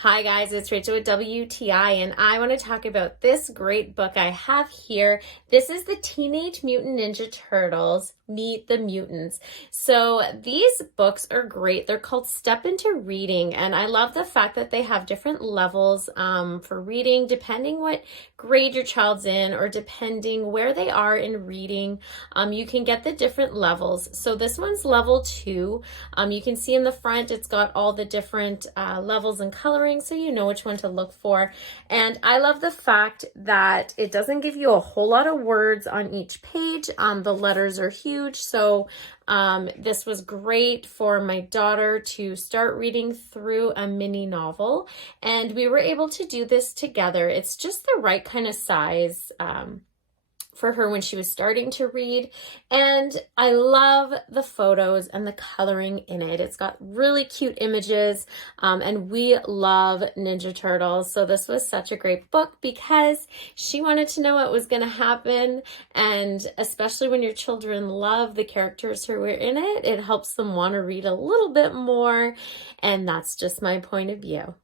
Hi guys, it's Rachel with WTI, and I want to talk about this great book I have here. This is the Teenage Mutant Ninja Turtles Meet the Mutants. So these books are great. They're called Step Into Reading, and I love the fact that they have different levels for reading, depending what grade your child's in or depending where they are in reading. You can get the different levels. So this one's level 2. You can see in the front it's got all the different levels and coloring, so you know which one to look for. And I love the fact that it doesn't give you a whole lot of words on each page. The letters are huge, so this was great for my daughter to start reading through a mini novel, and we were able to do this together. It's just the right kind of size for her when she was starting to read. And I love the photos and the coloring in it. It's got really cute images, and we love Ninja Turtles. So this was such a great book because she wanted to know what was going to happen. And especially when your children love the characters who were in it, it helps them want to read a little bit more. And that's just my point of view.